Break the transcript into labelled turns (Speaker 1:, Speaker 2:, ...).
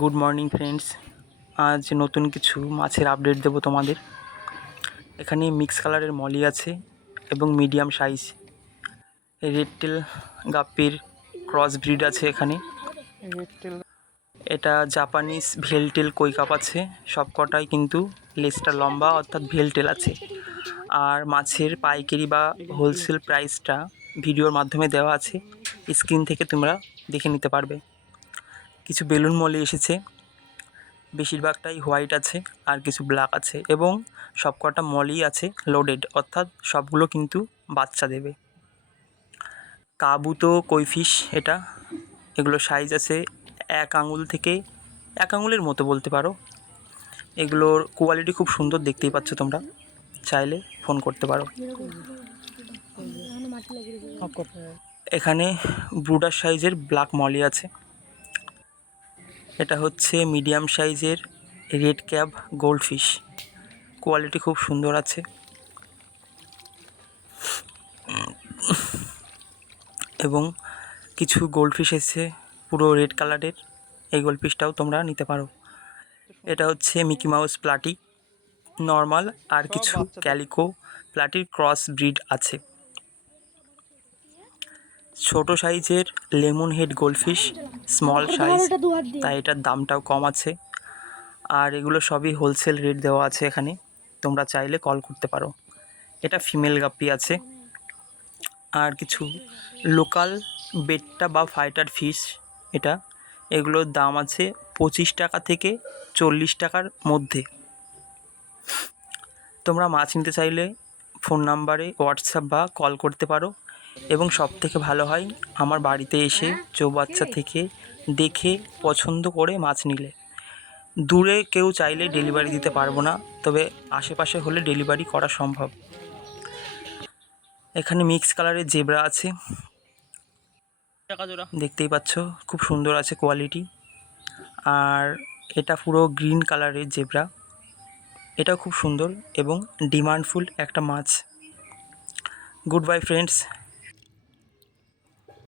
Speaker 1: Good morning friends আজ নতুন কিছু মাছের আপডেট দেবো তোমাদের। এখানে মিক্স কালারের মলি আছে এবং মিডিয়াম সাইজ রেড টেল গাপ্পির ক্রস ব্রিড আছে এখানে। এটা জাপানিজ ভেলটেল কই কাপ আছে। সব কটাই কিন্তু লেজটা লম্বা অর্থাৎ ভেলটেল আছে। আর মাছের পাইকারি বা হোলসেল প্রাইসটা ভিডিওর মাধ্যমে দেওয়া আছে। স্ক্রিন থেকে তোমরা দেখে নিতে পারবে। কিছু বেলুন মলি এসেছে। বেশিরভাগটাই হোয়াইট আছে আর কিছু ব্ল্যাক আছে এবং সবকটা মলই আছে লোডেড, অর্থাৎ সবগুলো কিন্তু বাচ্চা দেবে। কাবুতো কৈফিস এটা। এগুলো সাইজ আছে এক আঙুল থেকে এক আঙুলের মতো বলতে পারো। এগুলোর কোয়ালিটি খুব সুন্দর দেখতেই পাচ্ছ তোমরা। চাইলে ফোন করতে পারো। এখানে ব্রুডার সাইজের ব্ল্যাক মলি আছে। এটা হচ্ছে মিডিয়াম সাইজের রেড ক্যাব গোল্ডফিশ কোয়ালিটি খুব সুন্দর আছে। এবং কিছু গোল্ডফিশ এসেছে পুরো রেড কালারের এই গোল্ডফিশটাও তোমরা নিতে পারো। এটা হচ্ছে মিকি মাউস প্লাটি নর্মাল আর কিছু ক্যালিকো প্লাটির ক্রস ব্রিড আছে। ছোট সাইজের lemon head goldfish small size তাই এটার দামটাও কম আছে। আর এগুলো সবই হোলসেল রেট দেওয়া আছে এখানে। তোমরা চাইলে কল করতে পারো। এটা ফিমেল গাপ্পি আছে। আর কিছু লোকাল বেটটা বা ফাইটার ফিশ এটা। এগুলোর দাম আছে পঁচিশ টাকা থেকে চল্লিশ টাকার মধ্যে। তোমরা মাছ নিতে চাইলে ফোন নাম্বারে হোয়াটসঅ্যাপ বা কল করতে পারো। এবং সব থেকে ভালো হয় আমার বাড়িতে এসে চৌবাচ্চা থেকে দেখে পছন্দ করে মাছ নিলে। দূরে কেউ চাইলে ডেলিভারি দিতে পারব না, তবে আশেপাশে হলে ডেলিভারি করা সম্ভব। এখানে মিক্স কালারের জেব্রা আছে। দেখতেই পাচ্ছ, খুব সুন্দর আছে কোয়ালিটি আর এটা পুরো গ্রিন কালারের জেব্রা এটাও খুব সুন্দর এবং ডিমান্ডফুল একটা মাছ। Good bye friends